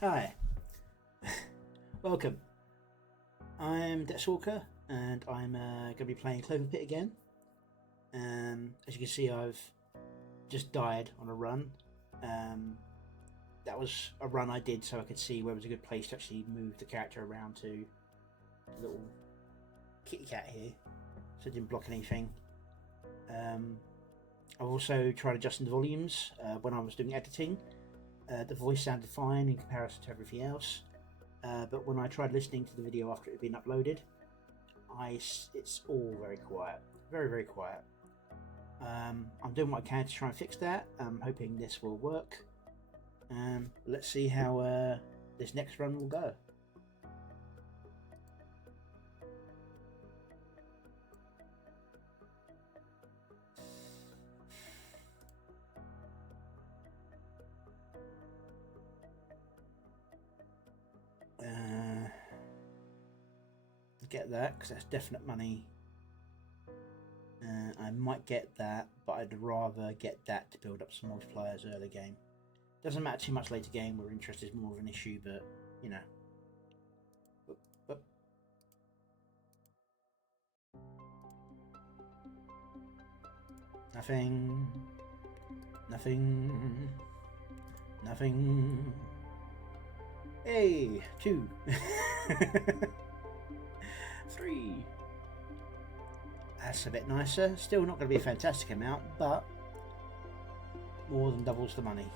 Hi, welcome. I'm Depthswalker and I'm going to be playing Clover Pit again. As you can see, I've just died on a run. That was a run I did so I could see where was a good place to actually move the character around to. The little kitty cat here, so it didn't block anything. I've also tried adjusting the volumes when I was doing editing. The voice sounded fine in comparison to everything else, but when I tried listening to the video after it had been uploaded, it's all very quiet, very quiet. I'm doing what I can to try and fix that. I'm hoping this will work. Let's see how this next run will go. Get that because that's definite money. I might get that, but I'd rather get that to build up some multipliers early game. Doesn't matter too much later game where interest is more of an issue, but you know. Nothing. Hey, 2. 3. That's a bit nicer. Still not going to be a fantastic amount, but more than doubles the money.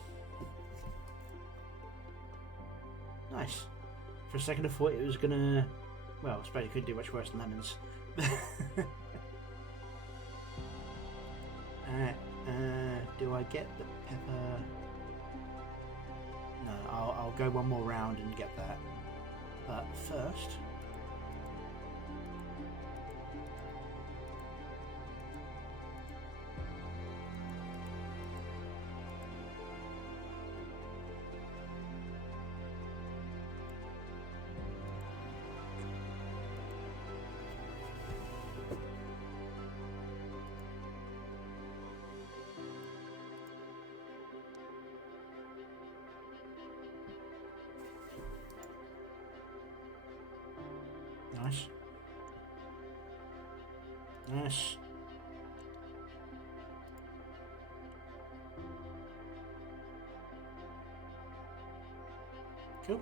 Nice. For a second I thought it was going to... Well, I suppose it couldn't do much worse than lemons. Alright, do I get the pepper? No, I'll go one more round and get that. But first... Nice. Nice. Cool.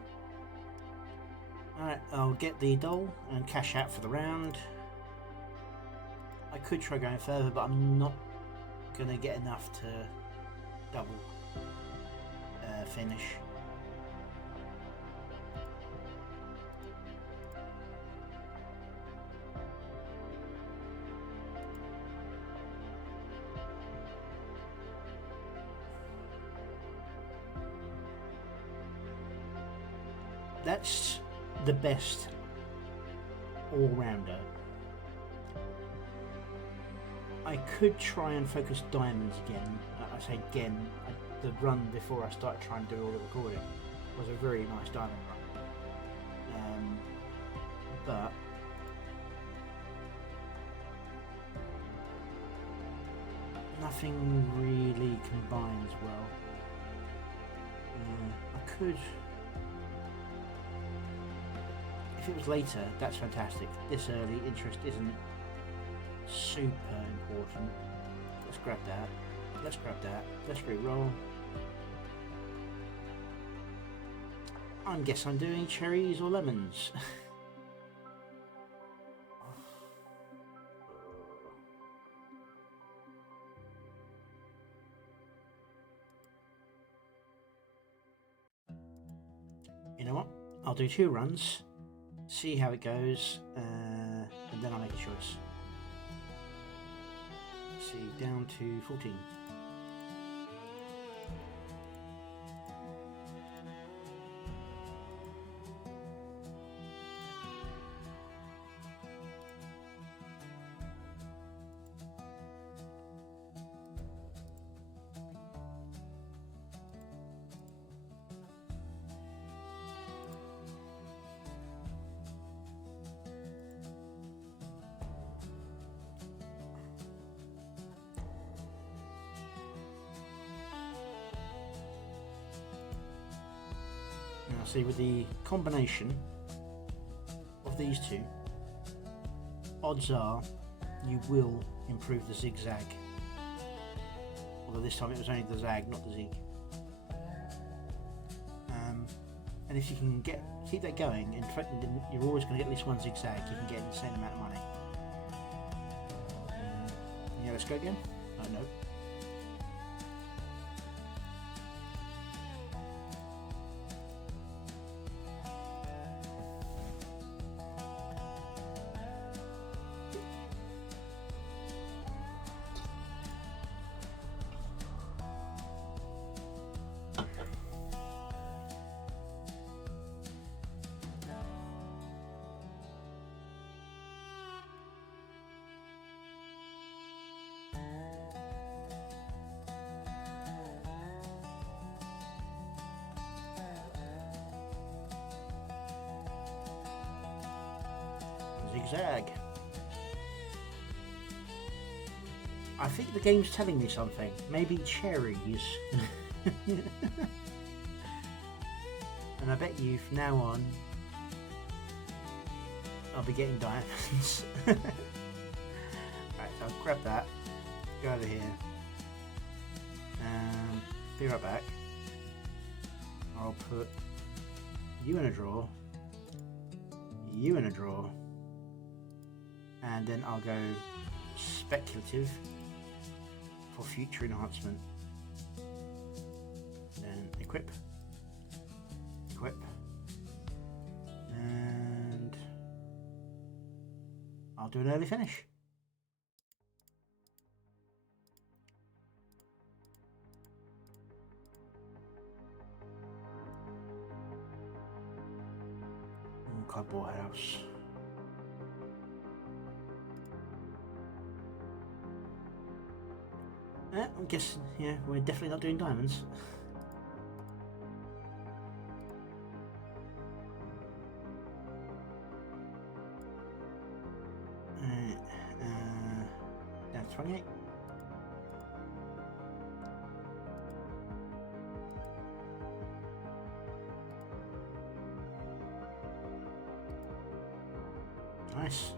Alright, I'll get the doll and cash out for the round. I could try going further, but I'm not going to get enough to double finish. That's the best all-rounder. I could try and focus diamonds again. I say again, the run before I started trying to do all the recording was a very nice diamond run. But nothing really combines well. I could... If it was later, that's fantastic. This early interest isn't super important. Let's grab that. Let's grab that. Let's re-roll. I guess I'm doing cherries or lemons. You know what? I'll do 2 runs. See how it goes, and then I'll make a choice. See, down to 14. See, with the combination of these two, odds are you will improve the zigzag. Although this time it was only the zag, not the zig. And if you can keep that going, and you're always going to get at least one zigzag, you can get the same amount of money. Yeah, let's go again. Oh no. Zigzag. I think the game's telling me something. Maybe cherries. And I bet you from now on I'll be getting diamonds. Right, so I'll grab that, go over here, and be right back. I'll put you in a drawer, you in a drawer, and then I'll go speculative for future enhancement. Then equip, and I'll do an early finish. Cardboard house. I guess, yeah, we're definitely not doing diamonds. Down to 28. Nice.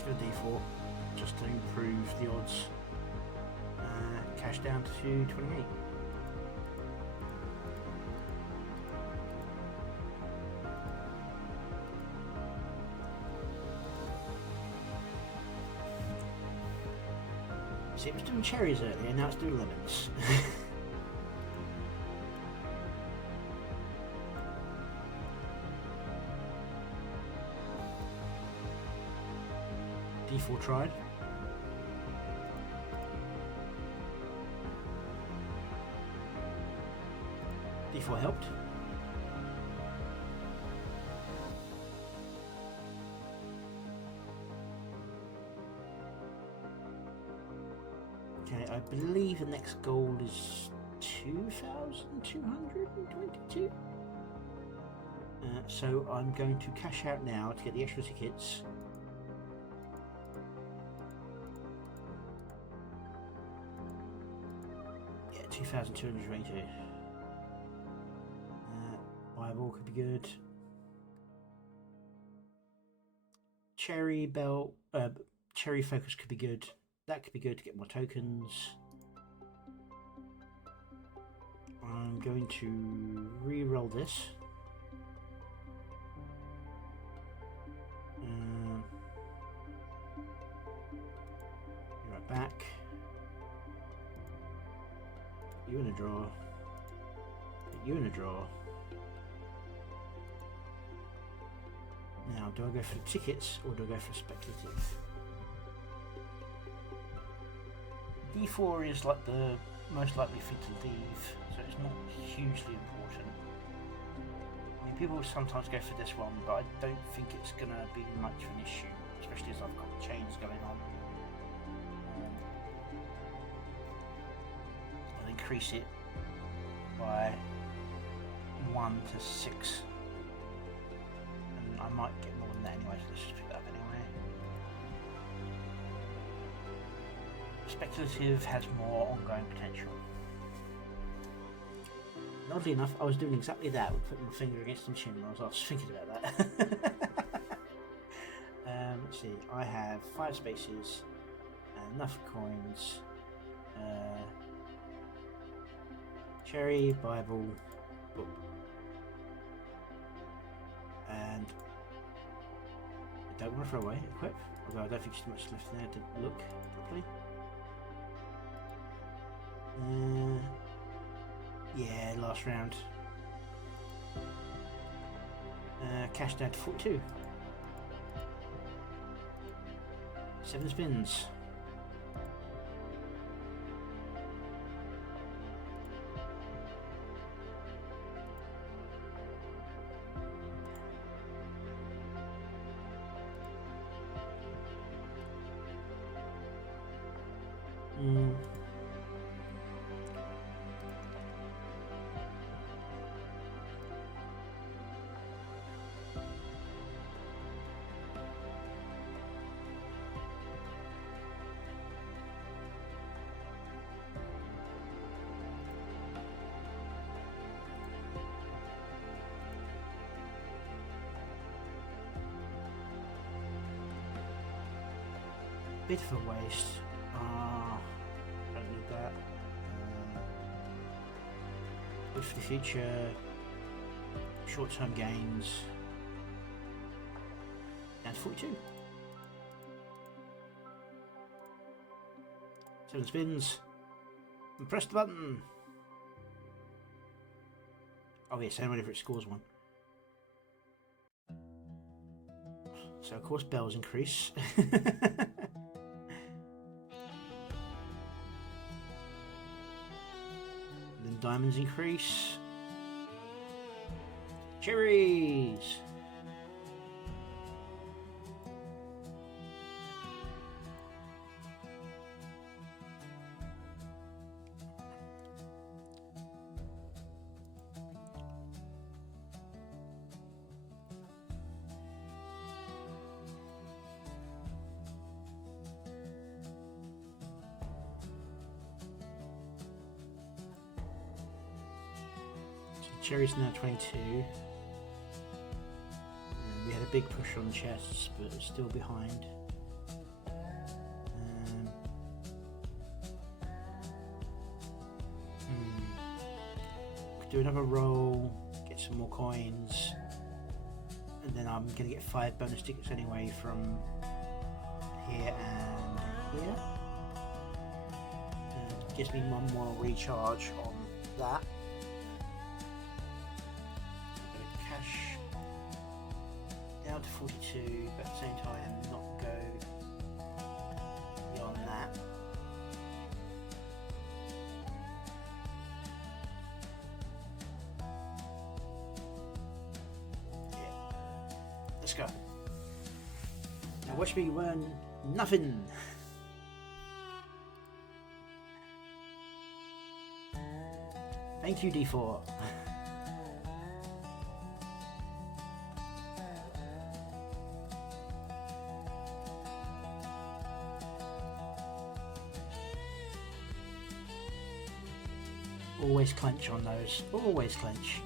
To D4 just to improve the odds. Cash down to 28. See, it was doing cherries earlier, now it's doing lemons. D4 tried. D4 helped. Okay, I believe the next goal is 2,222. So I'm going to cash out now to get the extra tickets. Yeah, 2,222. Fireball could be good. Cherry belt, cherry focus could be good. That could be good to get more tokens. I'm going to re-roll this. Be right back. You in a draw. Put you in a draw. Now, do I go for the tickets or do I go for speculative? D4 is like the most likely thing to leave, so it's not hugely important. I mean, people sometimes go for this one, but I don't think it's going to be much of an issue, especially as I've got chains going on. I'll increase it by 1 to 6. I might get more than that anyway, so let's just pick that up anyway. Speculative has more ongoing potential. And oddly enough, I was doing exactly that with putting my finger against the chin when I was thinking about that. Let's see, I have 5 spaces, enough coins, cherry, Bible, book, and I don't want to throw away equip, although I don't think there's too much left there to look properly. Yeah, last round. Cash down to 42. 7 spins. Bit of a waste. Don't need that. Good for the future. Short-term gains. Down to 42. 7 spins. And press the button. Oh yes, and whenever it scores one. So of course bells increase. Diamonds increase. Cherries! Cherry's now 22. And we had a big push on chests, but it's still behind. Could do another roll, get some more coins, and then I'm going to get 5 bonus tickets anyway from here and here. And gives me 1 more recharge on that. Down to 42, but at the same time not go beyond that. Yeah. Let's go. Now watch me run nothing. Thank you, D4. Always clench on those. Always clench.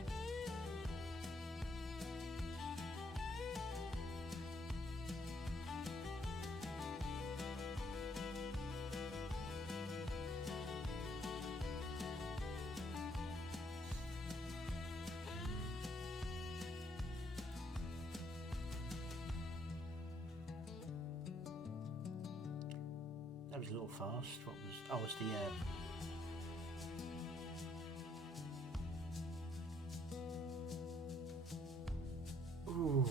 That was a little fast. What was? Oh, it was the Ooh.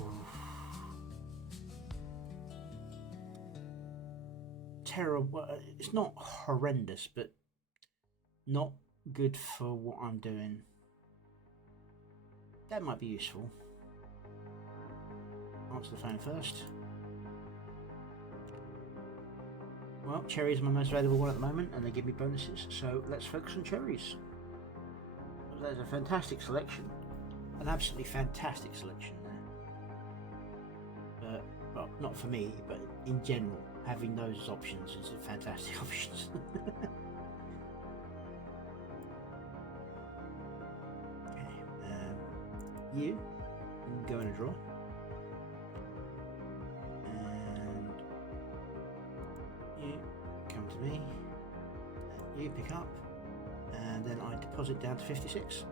Terrible. It's not horrendous, but not good for what I'm doing. That might be useful. Answer the phone first. Well, cherries are my most valuable one at the moment, and they give me bonuses, so let's focus on cherries. There's a fantastic selection. An absolutely fantastic selection there. Well, not for me, but in general, having those as options is a fantastic options. Okay, you go in a draw. And you come to me. And you pick up. And then I deposit down to 56.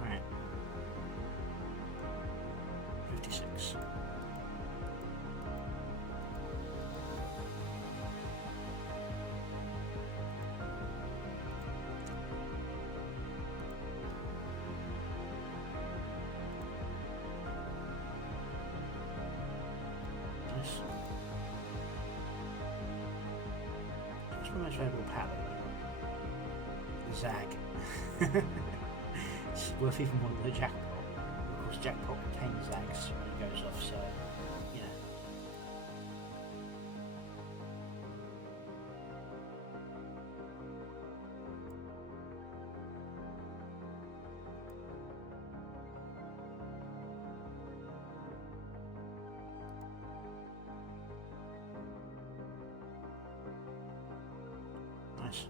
Right. 56. Nice. What's my most valuable palette? Zag. It's worth even more than the jackpot. Of course, jackpot contains zags when it goes off, so you know. Nice.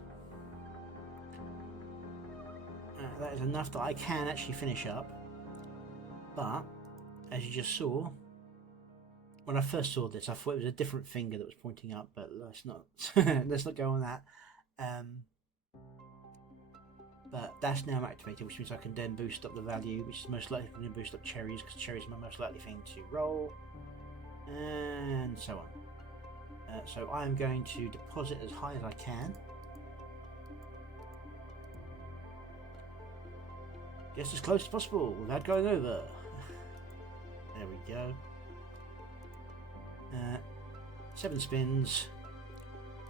That is enough that I can actually finish up, but as you just saw, when I first saw this I thought it was a different finger that was pointing up, but let's not let's not go on that. But that's now activated, which means I can then boost up the value, which is most likely going to boost up cherries, because cherries are my most likely thing to roll, and so on. So I am going to deposit as high as I can. Just as close as possible without going over. There we go. 7 spins.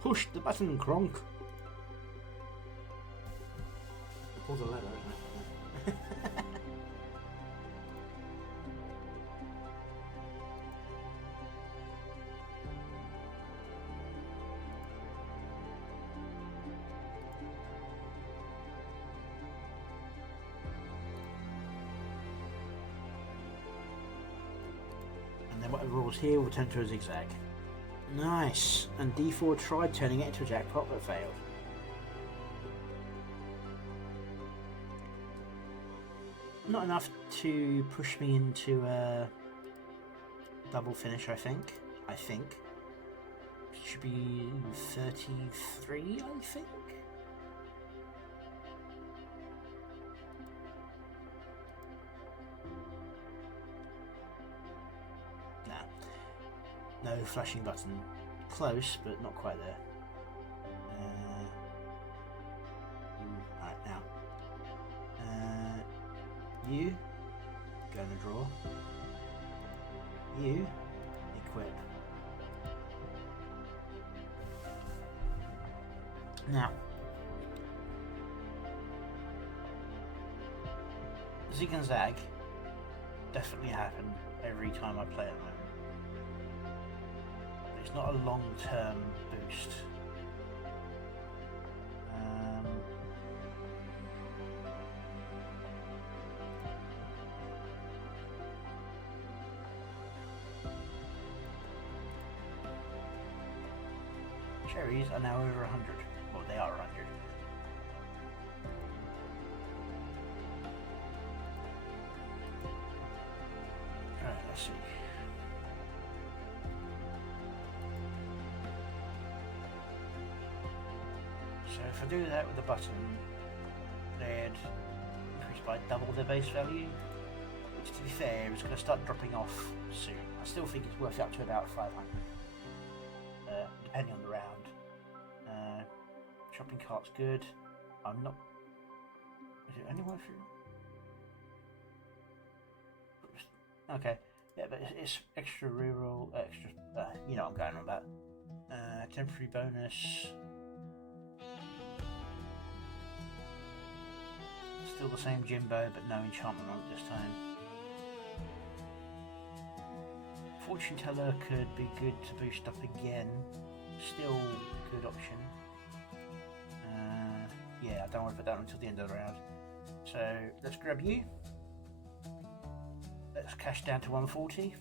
Push the button, Kronk. Pull the lever, isn't it? And then whatever rolls here will turn to a zigzag. Nice. And D4 tried turning it into a jackpot but failed. Not enough to push me into a double finish, I think. It should be 33, I think. No flashing button. Close, but not quite there. Right, now. You go in the drawer. You equip. Now, zig and zag definitely happen every time I play at the moment. It's not a long-term boost. Cherries are now over 100. Well, they are 100. Alright, let's see. So if I do that with the button, they'd increase by double their base value, which to be fair is going to start dropping off soon. I still think it's worth up to about 500, depending on the round. Shopping cart's good. I'm not... Is it only worth it? Okay, yeah, but it's extra reroll, extra... you know what I'm going on about. Temporary bonus... Still the same Jimbo, but no enchantment on it this time. Fortune teller could be good to boost up again. Still a good option. Yeah, I don't want to put that until the end of the round. So let's grab you. Let's cash down to 140.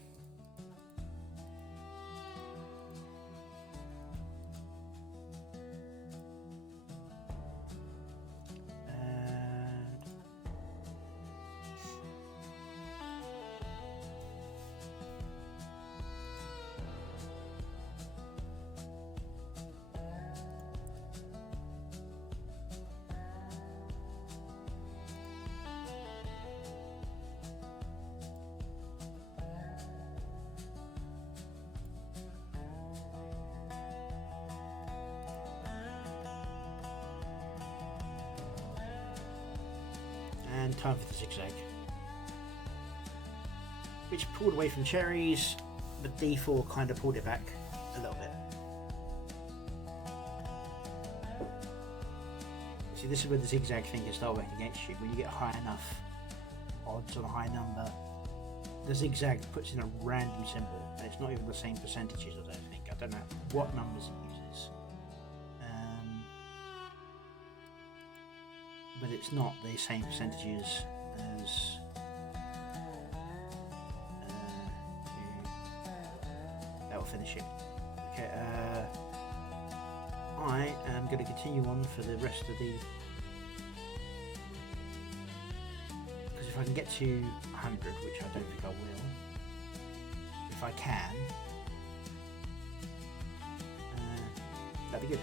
And time for the zigzag, which pulled away from cherries, but D4 kind of pulled it back a little bit. See, this is where the zigzag thing can start working against you. When you get high enough odds on a high number, the zigzag puts in a random symbol, and it's not even the same percentages, I don't think. I don't know what numbers it uses. But it's not the same percentages as that will finish it. Okay, I am going to continue on for the rest of the... Because if I can get to 100, which I don't think I will, if I can, that'd be good.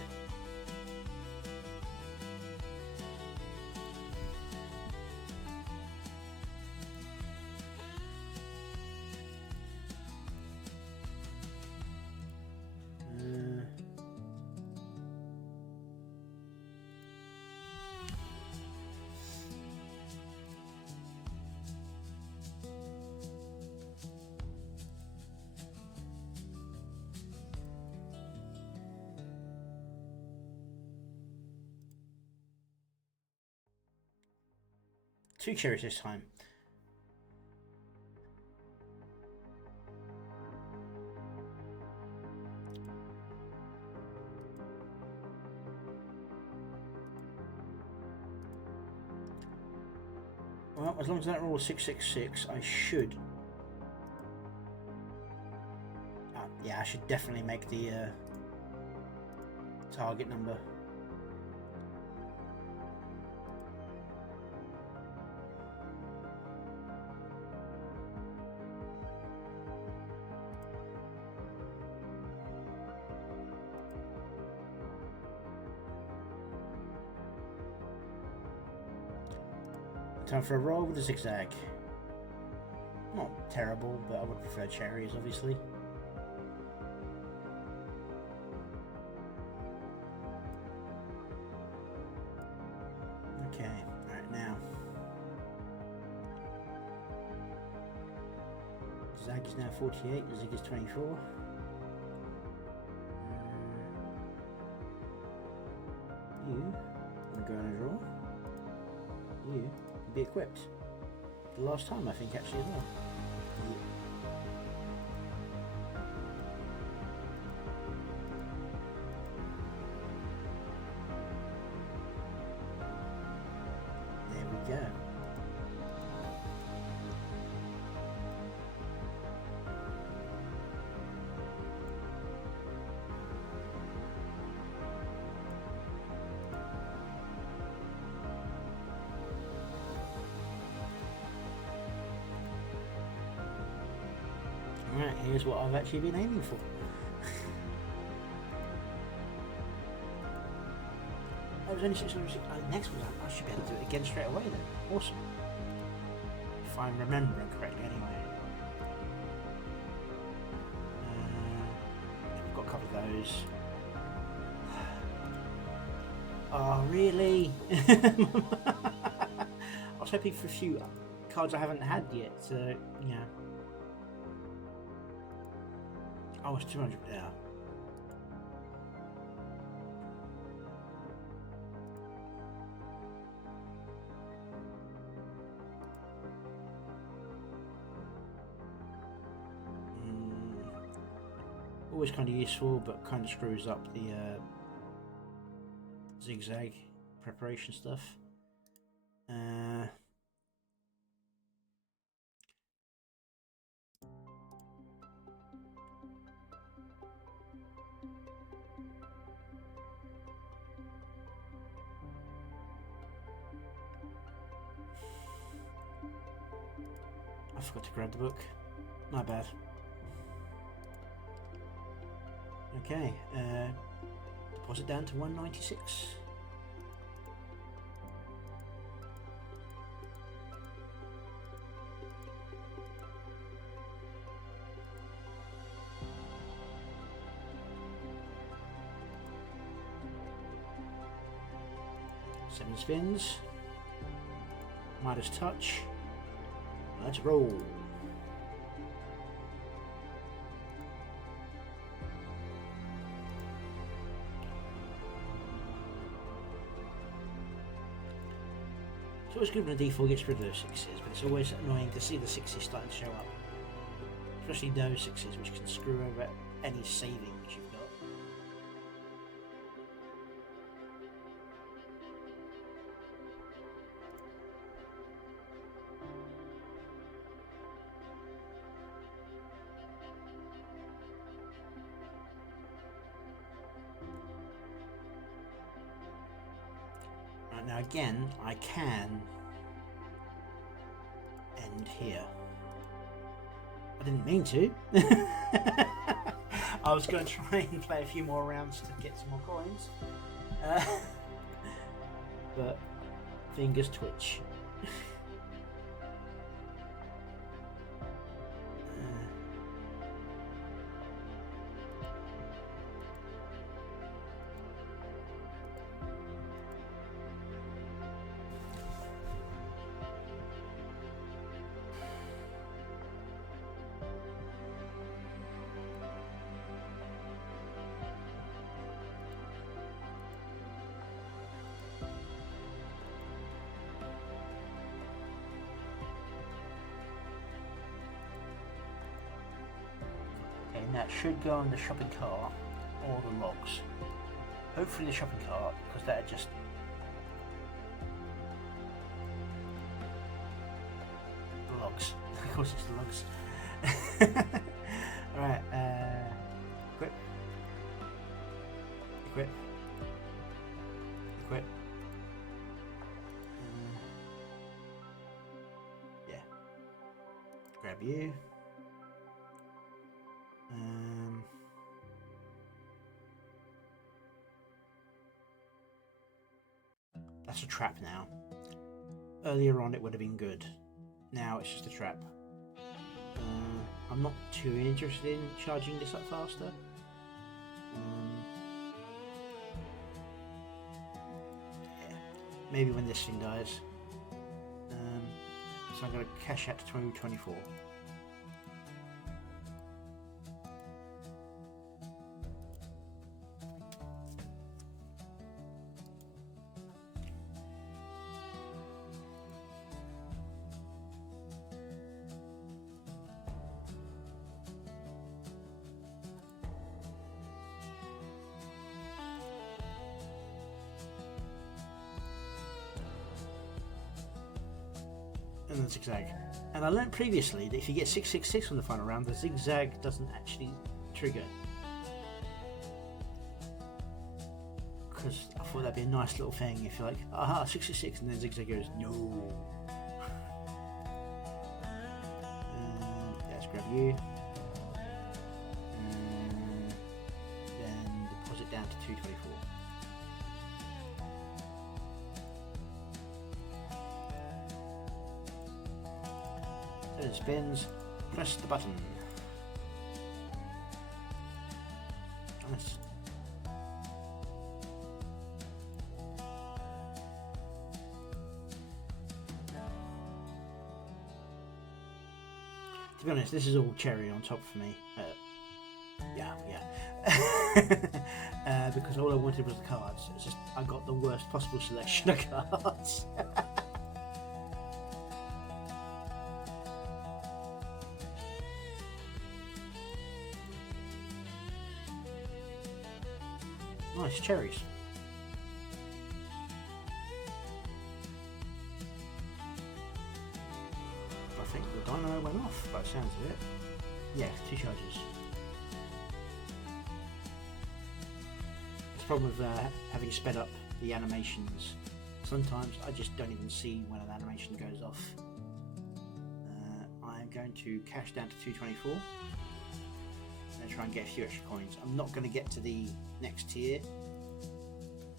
Two cherries this time. Well, as long as that roll is 666, I should... yeah, I should definitely make the target number. Time for a roll with a zigzag. Not terrible, but I would prefer cherries, obviously. Okay, alright now. Zag is now 48, zig is 24. You can go on a draw. You be equipped. The last time, I think, actually, as well. Yeah. There we go. Alright, here's what I've actually been aiming for. That was only 600. Next one, I should be able to do it again straight away then. Awesome. If I'm remembering correctly, anyway. I've got a couple of those. Oh, really? I was hoping for a few cards I haven't had yet, so yeah. Oh, it's 200, yeah. Always kind of useful, but kind of screws up the zigzag preparation stuff. I forgot to grab the book. My bad. Okay, deposit down to 196. Seven spins. Midas touch. Let's roll. It's always good when a D4 gets rid of those sixes, but it's always annoying to see the sixes starting to show up. Especially those sixes, which can screw over any savings you've got. Right, now again, I can end here. I didn't mean to. I was going to try and play a few more rounds to get some more coins. But fingers twitch. And that should go on the shopping cart or the logs. Hopefully the shopping cart, because that just the logs. Of course it's the logs. Alright, equip. Equip. Equip. Yeah. Grab you. That's a trap now. Earlier on it would have been good. Now it's just a trap. I'm not too interested in charging this up faster. Yeah, maybe when this thing dies. So I'm going to cash out to 2024. And then zigzag. And I learned previously that if you get 666 on the final round, the zigzag doesn't actually trigger. Because I thought that'd be a nice little thing if you're like, aha, 666, and then zigzag goes, no. Let's grab you. to 224. So it spins, press the button. Nice. To be honest, this is all cherry on top for me. Yeah. Because all I wanted was the cards. It's just I got the worst possible selection of cards. Nice cherries. I think the dynamo went off by the sounds of it. Yeah, 2 charges. It's the problem with having sped up the animations. Sometimes I just don't even see when an animation goes off. I'm going to cash down to 224. And try and get a few extra coins. I'm not going to get to the next tier,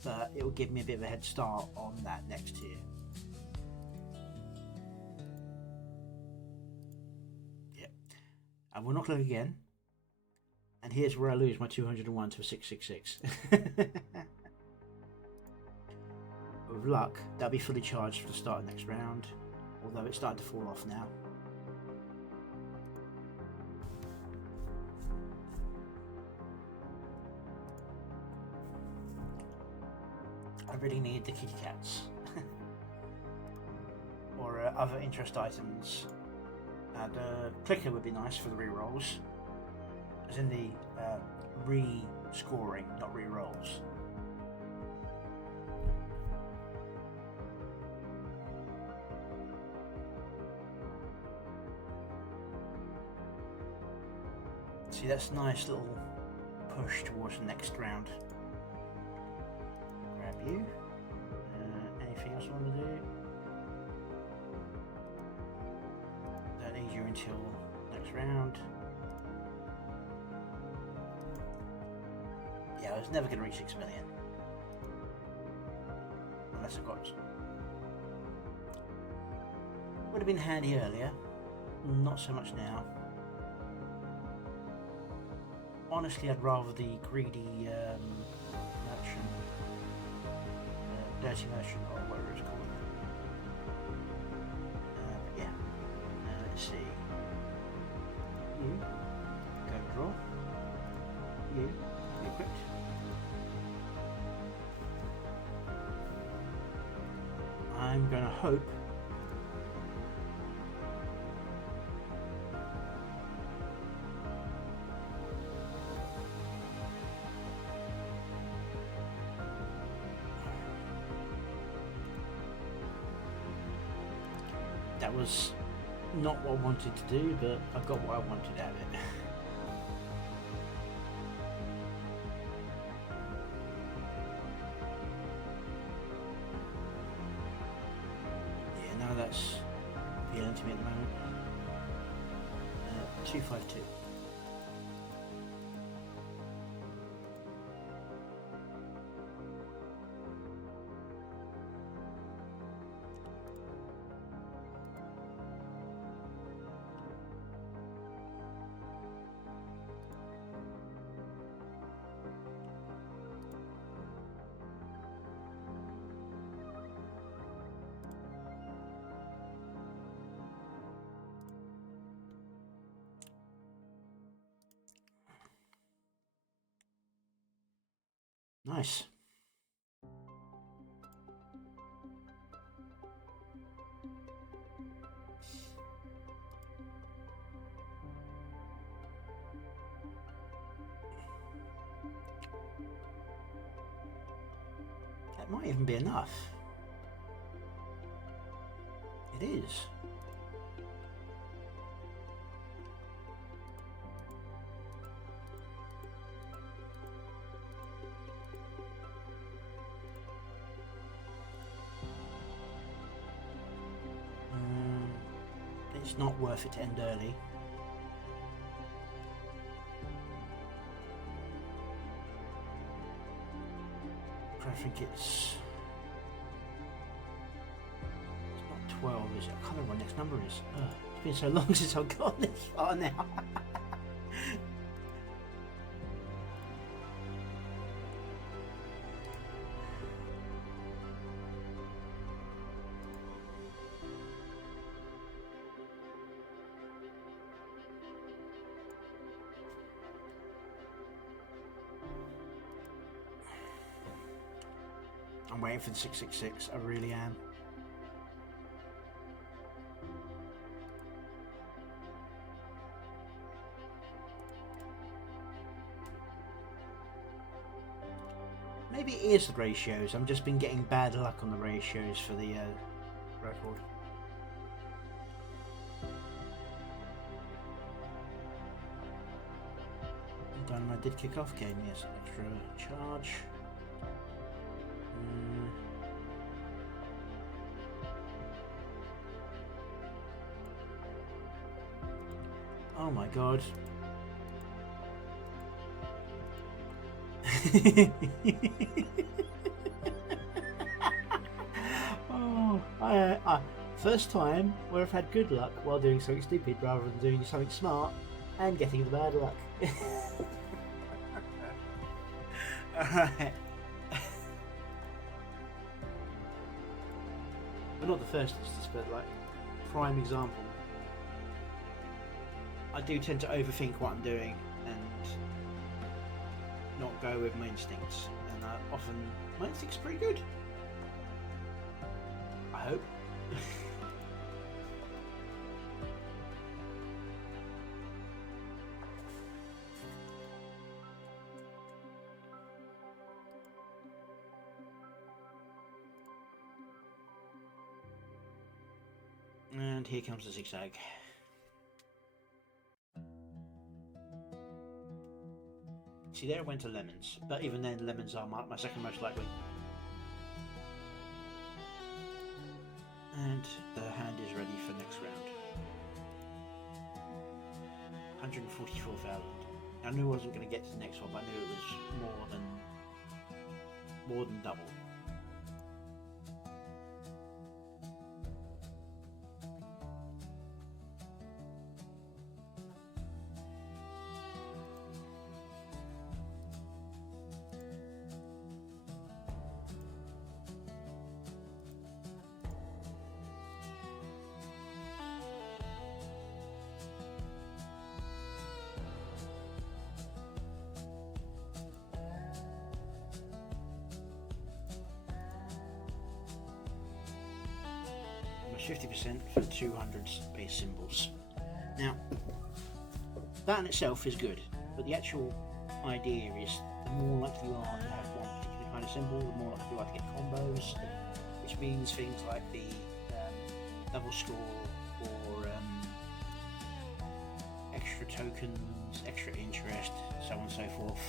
but it will give me a bit of a head start on that next tier. Yep. And we'll not look again. And here's where I lose my 201 to a 666. With luck, that'll be fully charged for the start of the next round, although it's starting to fall off now. I really need the kitty cats or other interest items. The clicker would be nice for the re-rolls, as in the re-scoring, not re-rolls. See, that's a nice little push towards the next round. You. Anything else I want to do? Don't need you until next round. Yeah, I was never going to reach 6 million. Unless I got... Would have been handy earlier. Not so much now. Honestly, I'd rather the greedy merchant. Dirty Merchant, or whatever it's called. But yeah, let's see. You go draw. You equipped. I'm going to hope that was not what I wanted to do, but I got what I wanted out of it. Yeah, none of that's appealing to me at the moment. 252. Nice. That might even be enough. It is. It's not worth it to end early. think it's not 12, is it? I can't remember what next number is. It's been so long since I've got this far now. I'm waiting for the 666, I really am. Maybe it is the ratios, I've just been getting bad luck on the ratios for the record. Dynamite did kick off, gave me an extra charge. Oh my god. Oh, first time where I've had good luck while doing something stupid rather than doing something smart and getting the bad luck. Alright. Well, not the first instance, but like prime example. I do tend to overthink what I'm doing and not go with my instincts, and often my instincts are pretty good. I hope. And here comes the zigzag. See, there it went to lemons, but even then lemons are my second most likely. And the hand is ready for next round. 144,000. I knew I wasn't going to get to the next one, but I knew it was more than double. Almost 50% for 200 base symbols. Now, that in itself is good, but the actual idea is the more likely you are to have one particular kind of symbol, the more likely you are to get combos, which means things like the double score or extra tokens, extra interest, so on and so forth,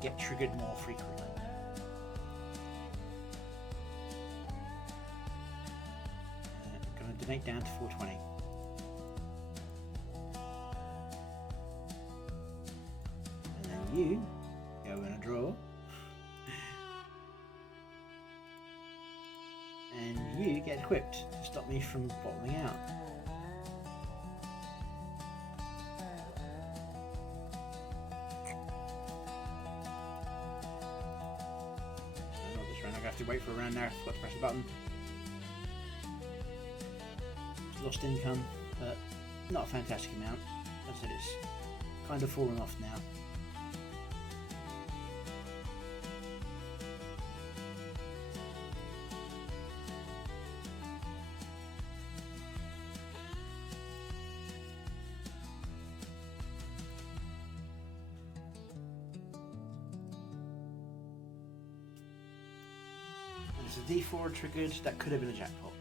get triggered more frequently. I'm going to donate down to 420. And then you go in a draw. And you get equipped to stop me from bottoming out. So not this round, I'm going to have to wait for a round now. I forgot to press the button. Lost income, but not a fantastic amount. As I said, it's kind of fallen off now. And it's a D4 triggered, that could have been a jackpot.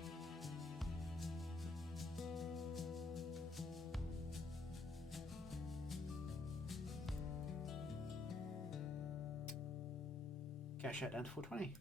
Cash out down to 420.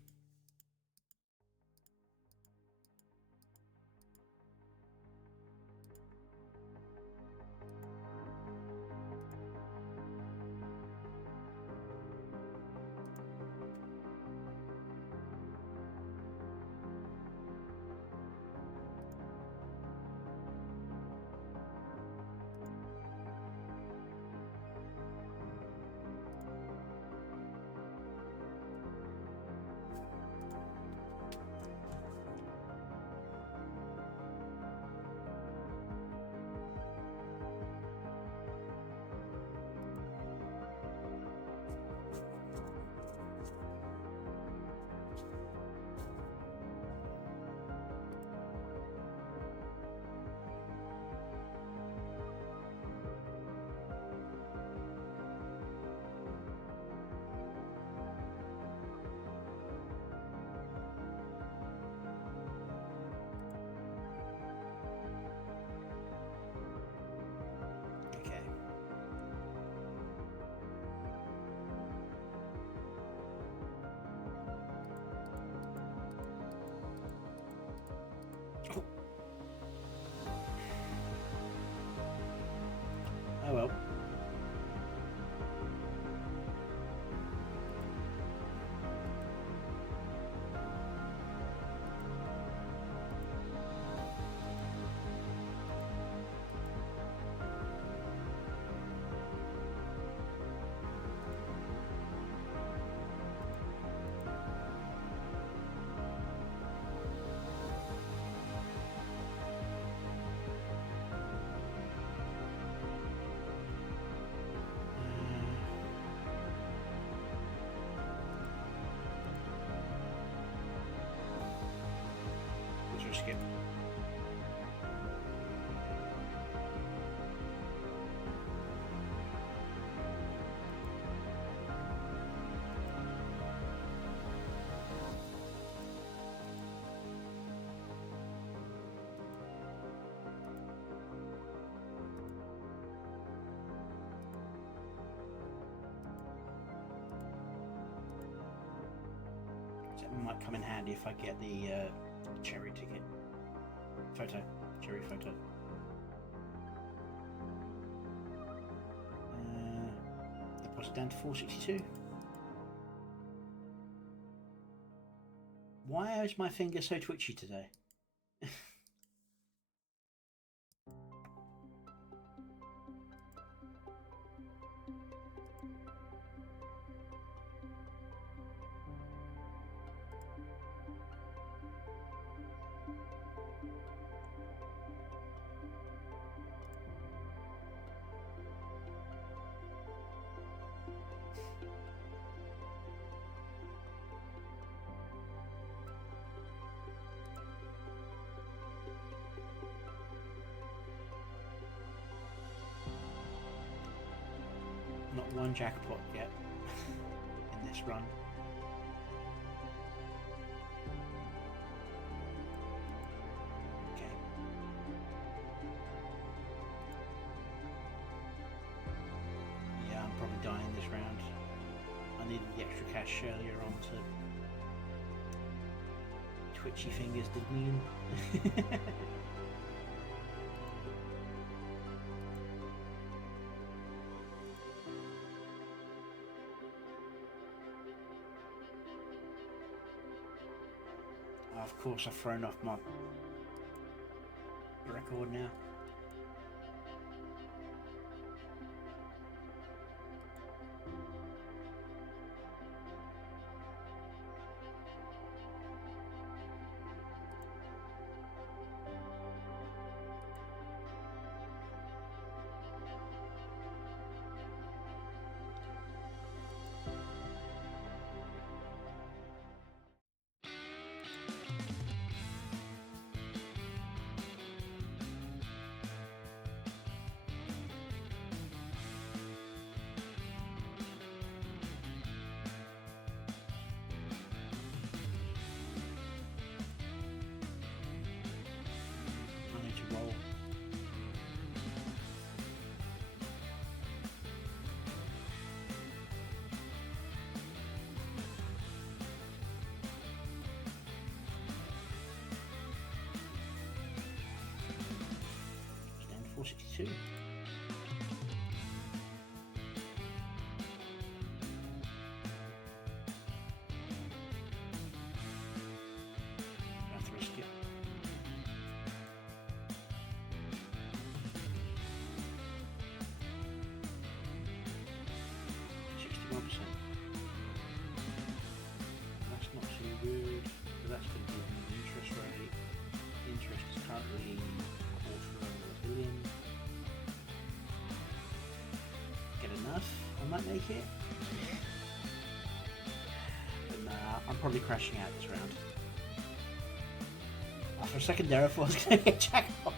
for a skip. Might come in handy if I get the cherry ticket. Cherry photo. Deposit down to 462. Why is my finger so twitchy today? Not one jackpot yet in this run. Okay. Yeah, I'm probably dying this round. I needed the extra cash earlier on to twitchy fingers did me in. Of course, I've thrown off my record now. Roll. Stand 462. That's not too good, but that's going to give me the interest rate. Interest is currently $250 million. Get enough? I might make it. But nah, I'm probably crashing out this round. Oh, for a second there I thought I was going to get jackpot.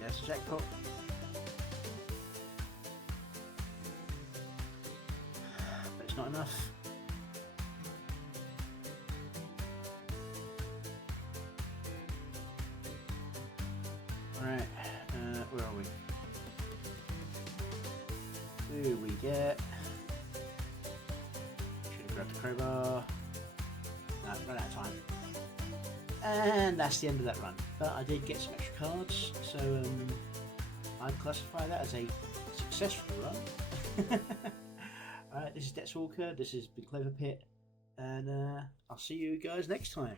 Yes, jackpot. But it's not enough. Alright, where are we? Who do we get? Should have grabbed the crowbar. No, run out of time. And that's the end of that run. But I did get some extra cards, so I'd classify that as a successful, right? Alright, this is Depthswalker, this is the Clover Pit, and I'll see you guys next time.